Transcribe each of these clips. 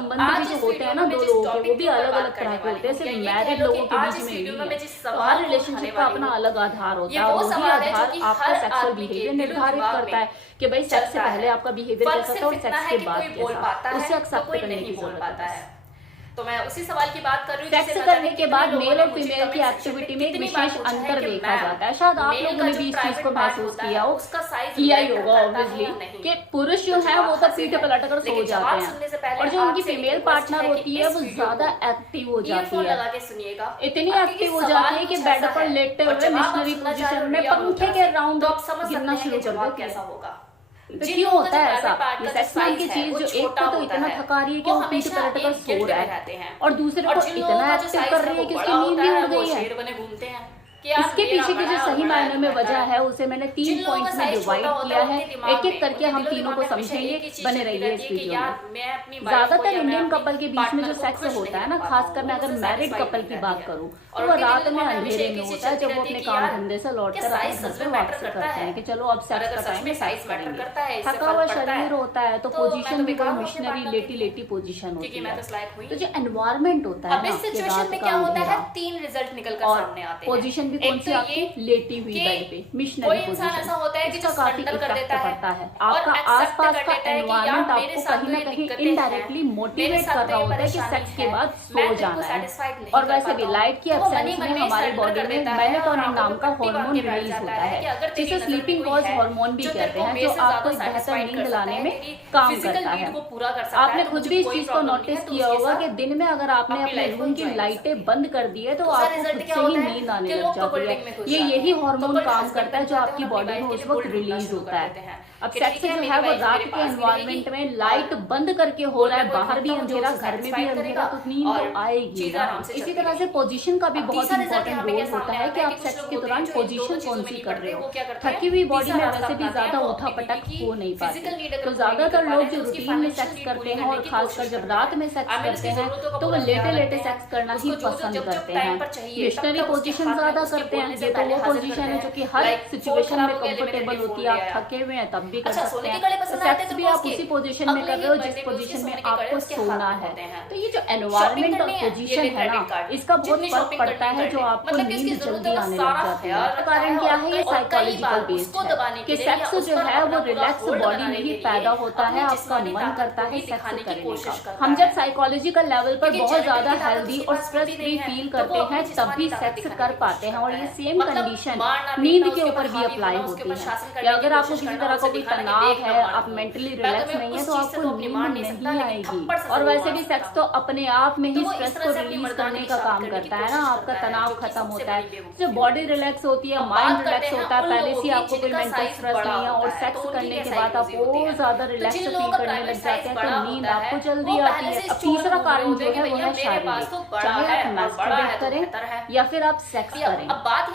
संबंध भी जो होते हैं ना दो लोगों के, वो भी अलग अलग तरह के होते हैं, सिर्फ मैरिड लोगों के बीच में नहीं है। तो हर रिलेशनशिप का अपना अलग आधार होता है, वही आधार आपका सेक्सुअल बिहेवियर निर्धारित करता है कि भाई सेक्स से पहले आपका बिहेवियर कैसा था और सेक्स के बाद कैसा, उसे एक्सेप्ट करने की जरूरत है। तो मैं उसी सवाल की बात कर रही हूँ। सेक्स करने के बाद मेल और फीमेल की एक्टिविटी में एक विशेष अंतर देखा जाता है। शायद आप लोगों ने भी इस चीज को महसूस किया ही होगा ऑब्वियसली, कि पुरुष जो है वो तो पीठ पलट कर सो जाते हैं और जो उनकी फीमेल पार्टनर होती है वो ज्यादा एक्टिव हो जाती है, इतनी एक्टिव हो जाती है कि बेड पर लेटे हुए मिशनरी पोजीशन में पंखे के राउंड गिनना शुरू कर देती है। तो क्यों होता है ऐसा? ये सेक्स नाम की चीज जो एक को तो इतना थका रही है कि वो पीठ पलट कर सो रहा है और दूसरे को इतना एक्टिव कर रही है कि उसकी नींद भी उड़ गई है। इसके पीछे की जो सही मायने में वजह है उसे मैंने 3 पॉइंट्स में डिवाइड किया है, एक एक करके हम तीनों को समझेंगे। बने रहिए इस वीडियो में। ज्यादातर इंडियन कपल के बीच में जो सेक्स होता है ना, खासकर मैं अगर मैरिड कपल की बात करूं तो वो रात में अंधेरे में होता है, जब वो अपने काम धंधे से लौटकर अपने घर पे वापस करते हैं कि चलो अब सेक्स का टाइम है, सेक्स करेंगे। थका हुआ शरीर होता है तो पोजीशन भी कोई मिशनरी लेटी लेटी पोजीशन होती है। तो जो एनवायरमेंट होता है पोजीशन भी कौन सी आपकी लेटी हुई बेड पे मिशनरी पोजीशन, इसका काफी इफेक्ट पड़ता है। आपका आसपास का एनवायरनमेंट आपको कहीं ना कहीं इनडायरेक्टली मोटिवेट कर रहा होता है कि सेक्स के बाद सो जाना है। और वैसे भी लाइट की एब्सेंस में हमारी बॉडी में मेलाटोनिन नाम का हार्मोन रिलीज होता है, जिसे स्लीपिंग कॉज हार्मोन भी कहते हैं, जो आपको बेहतर नींद लाने में काम करता है। आपने खुद भी इस चीज को नोटिस किया होगा कि दिन में अगर आपने अपने रूम की लाइटें बंद कर दी है तो आपको खुद से ही नींद आने लग जाती है। ये यही हार्मोन काम करता है जो आपकी बॉडी में उस वक्त रिलीज होता है। अब सेक्स जो है वो रात के एनवायरनमेंट में लाइट बंद करके हो रहा है, बाहर भी अंधेरा घर में भी अंधेरा, तो नींद तो आएगी। इसी तरह से पोजीशन का भी बहुत इंपॉर्टेंट रोल होता है कि आप सेक्स के दौरान पोजीशन कौन सी कर रहे हो। थकी हुई बॉडी में वैसे भी ज्यादा उठा पटक हो नहीं पाती, तो ज्यादातर लोग जो रूटीन में सेक्स करते हैं और खासकर जब रात में सेक्स करते हैं तो वो लेटे लेटे सेक्स करना ही पसंद करते हैं। मिशनरी पोजीशन ज्यादा करते हैं, ये तो वो पोजीशन है जो कि हर सिचुएशन में कंफर्टेबल होती है। आप थके हुए हैं तब भी कर सकते हैं, सेक्स भी आप उसी पोजीशन में कर रहे हो जिस पोजीशन में आपको सोना है। तो ये जो एनवायरनमेंट और पोजीशन है ना, इसका बहुत फर्क पड़ता है जो आपको नींद जल्दी आने लग जाती है। कारण क्या है? ये साइकोलॉजिकल बेस्ड है कि सेक्स जो है वो रिलैक्स बॉडी में ही पैदा होता है, आपका मन करता है सेक्स करने का। हम जब साइकोलॉजिकल लेवल पर बहुत ज्यादा हेल्दी और स्ट्रेस फ्री फील करते हैं तब भी सेक्स कर पाते हैं, और ये सेम कंडीशन नींद के ऊपर भी अप्लाई होती है। या अगर आपको किसी तरह का कोई तनाव है, आप मेंटली रिलैक्स नहीं है, तो आपको नींद नहीं आएगी। और वैसे भी सेक्स तो अपने आप में ही स्ट्रेस को रिलीज करने का काम करता है ना, आपका तनाव खत्म होता है, जब बॉडी रिलैक्स होती है, माइंड रिलैक्स होता है, पहले से आपको कोई मेंटल स्ट्रेस नहीं है, और सेक्स करने के बाद आप बहुत ज्यादा रिलैक्स फील करने लग जाते हैं, तो नींद आपको जल्दी आती है। अब तीसरा कारण जो है वो है शारीरिक, चाहे आप मैस्टरबेट करें या फिर आप सेक्स करें,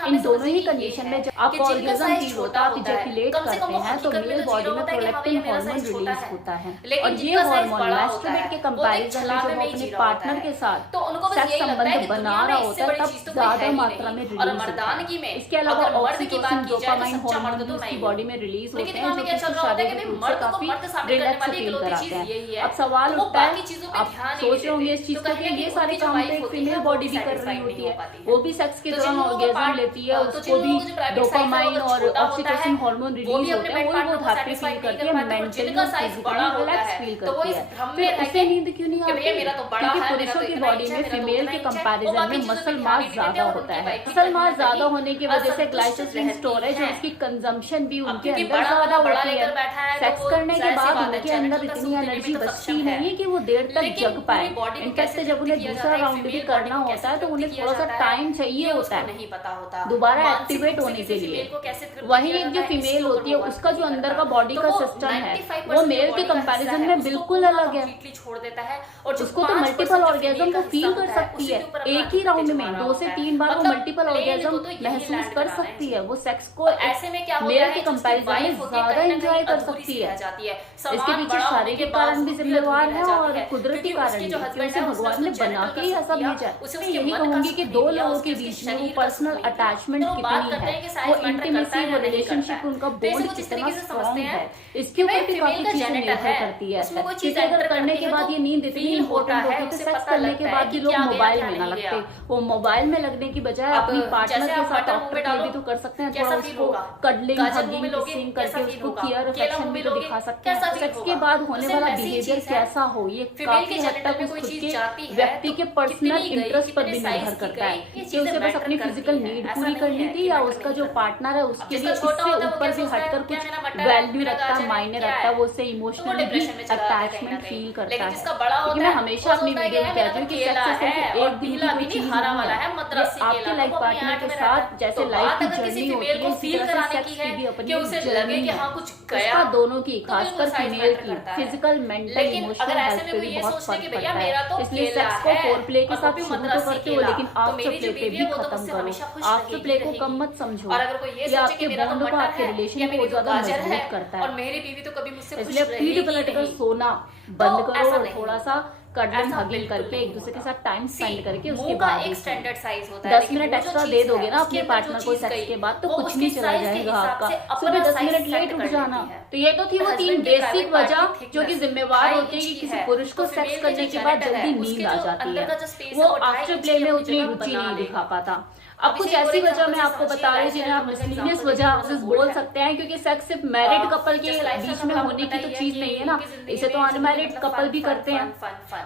इन दोनों ही कंडीशन में जब आपको ऑर्गेज्म फील होता है, आप इजैकुलेट करते हैं, तो मेल बॉडी में प्रोलैक्टिन हार्मोन रिलीज होता है। और ये हार्मोन मैस्टरबेट के कंपैरिजन में जब वो अपने पार्टनर के साथ सेक्स संबंध बना रहा होता है तब ज्यादा मात्रा में रिलीज होता है। इसके अलावा ऑक्सीटोसिन, डोपामाइन हार्मोन भी उसकी बॉडी में रिलीज होते हैं, जो कि शारीरिक रूप से काफी रिलैक्स फील कराते हैं। अब सवाल उठता है, आप सोच रहे होंगे इस चीज को कि ये सारे काम तो एक फीमेल बॉडी भी कर रही होती है, वो भी सेक्स के दौरान ऑर्गेज्म लेती है, उसको भी डोपामाइन और ऑक्सीटोसिन हार्मोन रिलीज होते हैं, वो हैप्पी फील करती है, मेंटली और फिजिकली रिलैक्स फील करती है। फिर उसे नींद क्यों नहीं आती? क्योंकि पुरुषों की बॉडी में फीमेल के कंपैरिजन में मसल मास ज्यादा होता है। मसल मास ज्यादा होने की वजह से ग्लाइकोजन स्टोरेज और उसकी कंजम्पशन भी उनके अंदर ज्यादा होती है। सेक्स करने के बाद उनके अंदर इतनी एनर्जी बचती नहीं है कि वो देर तक जग पाए। इनफैक्ट जब उन्हें दूसरा राउंड भी करना होता है तो उन्हें थोड़ा सा टाइम चाहिए होता है दोबारा एक्टिवेट होने के लिए। वही एक जो फीमेल होती है उसका जो अंदर का बॉडी का सिस्टम है वो मेल के कंपैरिजन में बिल्कुल अलग है। उसको तो मल्टीपल ऑर्गेज्म को फील कर सकती है, एक ही राउंड में 2 से 3 बार वो मल्टीपल ऑर्गेज्म महसूस कर सकती है। वो सेक्स को मेल के कंपैरिजन में ज्यादा एंजॉय कर सकती है। इसके पीछे शारीरिक कारण भी जिम्मेवार है और कुदरती कारण भी, क्योंकि उसे भगवान ने बना के ही ऐसा भेजा है। मैं यही कहूंगी कि दो लोगों के बीच में वो पर्सनल अटैचमेंट कितनी है, वो इंटीमेसी, वो रिलेशनशिप, उनका बॉन्ड कितना स्ट्रॉन्ग स्ट्रॉन्ग है, इसके ऊपर भी काफी चीजें निर्भर करती है। क्योंकि अगर करने के बाद ये नींद इतनी इंपॉर्टेंट होती है कि सेक्स करने के बाद भी लोग मोबाइल में ना लगते, वो मोबाइल में लगने की बजाय अपनी पार्टनर के साथ आफ्टर भी तो कर सकते हैं, थोड़ा उसको कडलिंग, हगिंग, किसिंग करके उसको केयर अफेक्शन भी तो दिखा सकते हैं। सेक्स के बाद होने वाला बिहेवियर कैसा हो, ये काफी हद तक उस खुद के व्यक्ति के पर्सनल इंटरेस्ट पर भी निर्भर करता है कि उसे बस अपनी फिजिकल नीड पूरी करनी थी या उसका जो पार्टनर है उसके लिए इससे ऊपर भी हटकर कुछ वैल्यू रखता है, मायने रखता है, वो उससे इमोशनली भी अटैचमेंट फील करता है। क्योंकि मैं हमेशा अपनी वीडियो में कहती हूँ कि सेक्स सिर्फ एक दिन की कोई चीज नहीं है, आपके लाइफ पार्टनर के साथ जैसे लाइफ की जर्नी होती है इसी तरह से सेक्स की भी अपनी जर्नी है, उसका दोनों की, खासकर फीमेल की फिजिकल, मेंटल, इमोशनल हेल्थ पे भी बहुत फर्क पड़ता है। इसलिए सेक्स को फोरप्ले के साथ शुरू तो करते हो, लेकिन आफ्टर प्ले पे भी खत्म करो। आफ्टर प्ले को कम मत समझो, ये आपके बॉन्ड को, आपके रिलेशन को ज्यादा मजबूत करता है। इसलिए पीठ पलट कर सोना बंद करो और थोड़ा सा कडलिंग, हगिंग करके एक दूसरे के साथ टाइम स्पेंड करके उसके बाद एक स्टैंडर्ड साइज होता है। 10 मिनट एक्स्ट्रा दे दोगे ना अपने पार्टनर को सेक्स के बाद तो कुछ नहीं चला जाएगा आपका। सुबह 10 मिनट लेट उठ जाना, तो ये तो थी वो 3 बेसिक वजह जो कि जिम्मेवार होती है कि किसी पुरुष को सेक्स करने के बाद जल्दी नींद आ जाती है, वो आफ्टर प्ले में उतनी रुचि नहीं दिखा पाता। अब कुछ ऐसी वजह मैं आपको बता रही हूँ जिन्हें आप मिसलीनियस वजह बोल सकते हैं, क्योंकि सेक्स सिर्फ मैरिड कपल के बीच में होने की तो चीज नहीं है ना, इसे तो अनमैरिड कपल भी करते हैं,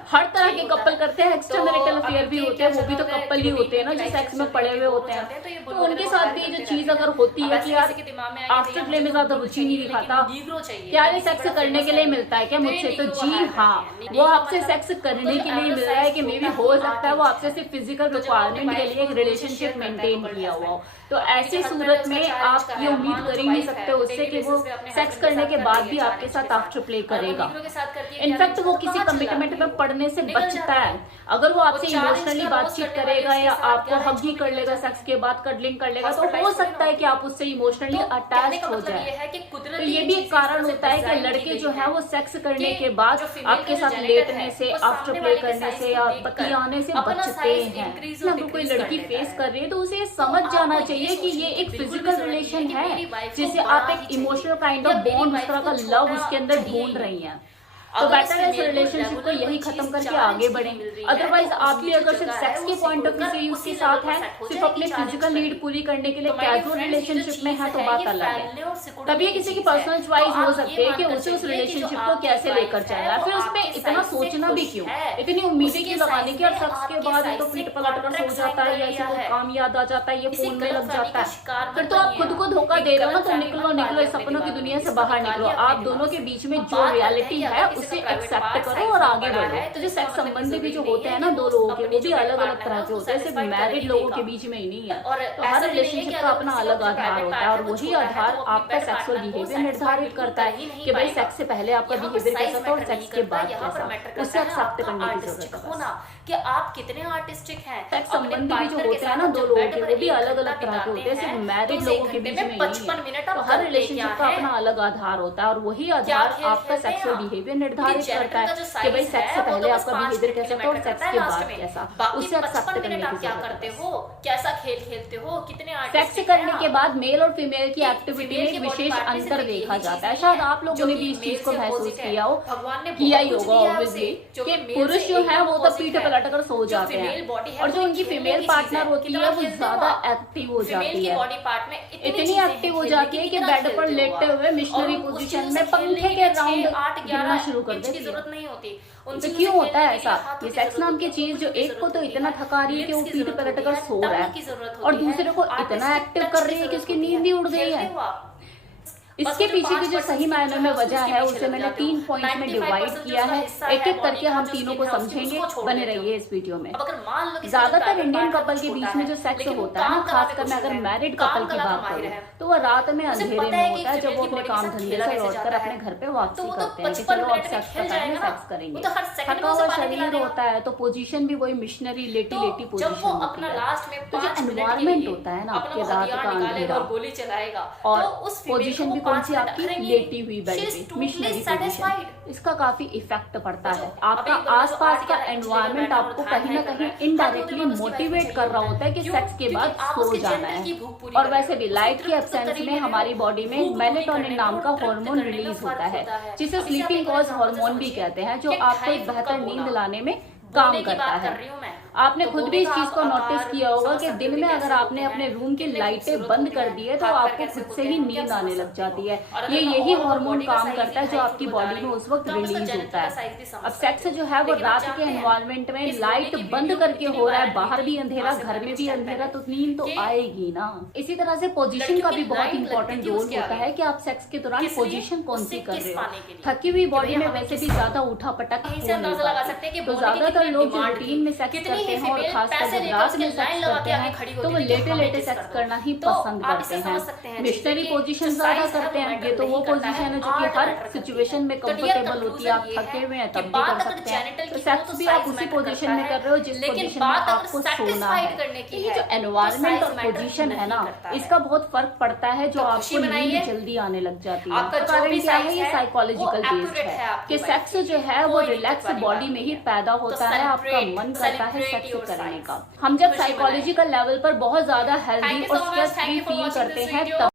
हर तरह के कपल करते हैं। एक्स्ट्रा मैरिटल अफेयर भी होते हैं, वो भी तो कपल ही होते हैं ना जो सेक्स में पड़े हुए होते हैं, तो उनके साथ भी जो चीज अगर होती है कि यार आफ्टर प्ले में ज्यादा रुचि नहीं दिखाता, क्या ये सेक्स करने के लिए मिलता है क्या मुझसे, तो जी हाँ, वो आपसे सेक्स करने के लिए मिल रहा है कि मे भी हो सकता है वो आपसे सिर्फ फिजिकल रिक्वायरमेंट के लिए एक रिलेशनशिप मेंटेन किया हुआ हो, तो ऐसी सूरत में आप ये उम्मीद कर ही नहीं सकते उससे कि वो सेक्स करने के बाद भी आपके साथ आफ्टर प्ले करेगा। इनफैक्ट वो किसी कमिटमेंट में पड़ने से बचता है। अगर वो आपसे इमोशनली बातचीत करेगा या आपको हग ही कर लेगा सेक्स के बाद, कडलिंग कर लेगा, तो हो सकता है कि आप उससे इमोशनली अटैच हो जाए। तो ये भी एक कारण होता है कि लड़के जो है वो सेक्स करने के बाद आपके साथ लेटने से, आफ्टर प्ले करने से या बतियाने से बचते हैं। अगर कोई लड़की फेस कर रही है तो उसे समझ जाना चाहिए कि ये एक फिजिकल रिलेशन है जिसे आप एक इमोशनल काइंड ऑफ बॉन्ड, उस तरह का लव उसके अंदर ढूंढ रही हैं। तो बेटर है इस रिलेशनशिप को यही खत्म करके आगे बढ़ें। अदरवाइज आप भी अगर सिर्फ सेक्स के पॉइंट ऑफ व्यू से उसके साथ हैं, सिर्फ अपने फिजिकल नीड पूरी करने के लिए कैजुअल रिलेशनशिप में है, तो बात अलग है। तब ये किसी की पर्सनल चॉइस हो सकती है कि उसे उस रिलेशनशिप को कैसे लेकर जाएगा, फिर उसमें इतना सोचना भी क्यों, इतनी उम्मीदें क्यों लगाने की। और सेक्स के बाद तो पीठ पलट कर सो जाता है या ऐसे कोई काम याद आ जाता है, ये फोन में लग जाता है, फिर तो आप खुद को धोखा दे रहे हो ना। तो निकलो इस सपनों की दुनिया से बाहर निकलो। आप दोनों के बीच में जो रियलिटी है उसे एक्सेप्ट करो और आगे बढ़ो। तो जो सेक्स संबंध भी जो होते हैं ना दो लोगों के, वो भी अलग अलग तरह के होते हैं, सिर्फ मैरिड लोगों के बीच में ही नहीं है। तो हर रिलेशनशिप का अपना अलग आधार होता है और वही आधार आपका सेक्सुअल बिहेवियर निर्धारित करता है कि भाई सेक्स से पहले आपका बिहेवियर कैसा था और सेक्स के बाद कैसा, उसे एक्सेप्ट करने की जरूरत है कि आप कितने आर्टिस्टिक हैं। सेक्स संबंध भी जो होते हैं ना दो लोगों के, वो भी अलग अलग तरह के होते हैं, सिर्फ मैरिड लोगों के बीच में नहीं है। तो हर रिलेशनशिप का अपना अलग आधार होता है और वही आधार आपका सेक्सुअल बिहेवियर निर्धारित करता है कि भाई सेक्स से पहले आपका बिहेवियर कैसा था और सेक्स के बाद कैसा, उसे एक्सेप्ट करने की क्या करते हो, कैसा खेल खेलते हो, कितने सेक्स करने के बाद मेल और फीमेल की एक्टिविटी में एक विशेष अंतर देखा जाता है। शायद आप लोगों ने भी इस चीज को महसूस किया हो, किया ही होगा ऑब्वियसली, कि पुरुष जो है वो तो पीठ पलट कर सो जाते हैं और जो उनकी फीमेल पार्टनर होती है वो ज्यादा एक्टिव हो जाती है, इतनी एक्टिव हो जाती है कि बेड पर लेटे हुए मिशनरी पोजीशन में पंखे के राउंड गिनना शुरू कर देती है। तो क्यों होता है ऐसा? ये सेक्स नाम की चीज जो एक को तो इतना थका रही है कि वो पीठ पलट कर सो रहा है और दूसरे को इतना एक्टिव कर रही है कि उसकी नींद ही उड़ गई है। इसके पीछे की जो सही मायने में वजह है उसे मैंने 3 पॉइंट में डिवाइड किया है, एक एक करके हम तीनों को समझेंगे। बने रहिए इस वीडियो में। ज्यादातर इंडियन कपल के बीच में जो सेक्स होता है ना, खासकर मैं अगर मैरिड कपल की बात करूँ, तो वो रात में अंधेरे में होता है, जब वो अपने काम धंधे से लौटकर अपने घर पे वापसी करते हैं कि चलो अब सेक्स करेंगे। थका हुआ शरीर होता है तो पोजीशन भी वही मिशनरी लेटी पोजीशन होती है। तो जो एनवायरमेंट होता है ना आपके रात का अंधेरा, और पोजीशन भी कौन सी 5 मिनट आपकी अरे नहीं, लेटी हुई बेड she is पे totally मिशनरी satisfied. पोजीशन। इसका काफी इफेक्ट पड़ता है। अभी आपका बंदा जो आसपास आठ का या 11 एनवायरनमेंट बैठा और आपको ध्यान कहीं ना नहीं कर कहीं रहा है, इनडायरेक्टली हर 2 दिन उसकी मोटिवेट वाइफ कर रहा चाहिए होता है कि क्यों? सेक्स के क्योंकि बाद आप सो उसके जाना जेंटल है। की भूख पूरी और कर वैसे रहे भी हो, लाइट की उसको तृप्त एब्सेंस करने में में हमारी बॉडी में भूख पूरी मेलेटोनिन करने नाम में का और तृप्त हार्मोन करने में रिलीज फर्क होता है, होता है। जिसे अब इसे स्लीपिंग आप कॉज एक हार्मोन एग्जांपल भी से कहते हैं, जो समझिए कि आपको 2.5 एक फुट का बेहतर नींद बोना, लाने में काम बोने की करता बात है। कर रही हूँ मैं। आपने तो खुद बोने भी इस का चीज आप को नोटिस आकार किया होगा समझ कि सकते दिन हो कि में कैसे अगर आपने होते अपने हैं, रूम की कितने लाइटें खूबसूरत बंद होते कर हैं, दी है तो हाथ पैर आपको कैसे खुद होते से ही हैं, नींद क्या आने समझ लग सकते हो। जाती है। और अगर ये मैं यही और हार्मोन बॉडी का काम साइज करता है ही जो 2.5 आपकी फुट बता बॉडी रही में हूँ, उस वक्त तो हम उसका रिलीज जेनिटल होता का है। साइज भी समझ अब सकते सेक्स हो। जो है वो लेकिन आप रात के जानते हैं एनवायरनमेंट में कि इस लाइट बोने की बंद वीडियो करके इतनी हो रहा है, वायरल बाहर हुई भी थी, अंधेरा आज से घर में भी 5 साल अंधेरा, पहले, तो नींद तो कि आएगी ना। इसी तरह से पोजीशन लड़कियों का की भी बहुत लाइन लगती इंपॉर्टेंट थी रोल उसके होता आगे। है कि आप सेक्स के दौरान किस लिए? पोजीशन कौन उससे सी कर किस रहे हो। पाने के लिए। थकी हुई कि बॉडी भैया में हमें वैसे किस भी ज्यादा उठा पटक यहीं हो से नहीं अंदाजा लगा पाते, सकते हैं कि तो बोने की ज्यादातर कितनी लोग जो डिमांड रूटीन में थी, सेक्स कितनी करते ही हैं और फीमेल खासकर पैसे जब लेकर रात उसके में लाइन सेक्स लगा करते के आगे हैं खड़ी तो होती वो थी कि लेटे हमें लेटे किस सेक्स कर दो। करना ही तो पसंद आप करते इसे हैं। समझ सकते हैं मिशनरी कि पोजीशन जो ज्यादा size है करते वो हैं, मैटर ये तो वो नहीं करता पोजीशन है जो art कि हर मैटर करती सिचुएशन में है। तो ये कंफर्टेबल होती है। आप conclusion ये थके हुए हैं कि तब भी बात कर अगर सकते हैं, genital तो की हो सेक्स तो भी आप size उसी मैटर पोजीशन करता में है, कर रहे हो जिस लेकिन पोजीशन में बात अगर आपको सोना है। satisfied करने की ये है, जो तो एनवायरनमेंट size और मैटर पोजीशन है नहीं ना, करता है। इसका बहुत फर्क पड़ता है, जो तो आपको खुशी नींद मनाइए, जल्दी आने लग जाती है। आपका जो कारण भी क्या है, size ये है, साइकोलॉजिकल वो बेस्ड accurate है है आपकी कि wife सेक्स के जो लिए। है वो कोई दिक्कत रिलैक्स वाली बॉडी बात में नहीं ही है। पैदा तो होता है, आपका मन करता है celebrate सेक्स your करने size। का। हम जब खुशी साइकोलॉजिकल लेवल पर बहुत ज्यादा हेल्दी Thank you और so much. Stress Thank free you for feel watching करते this हैं video. तब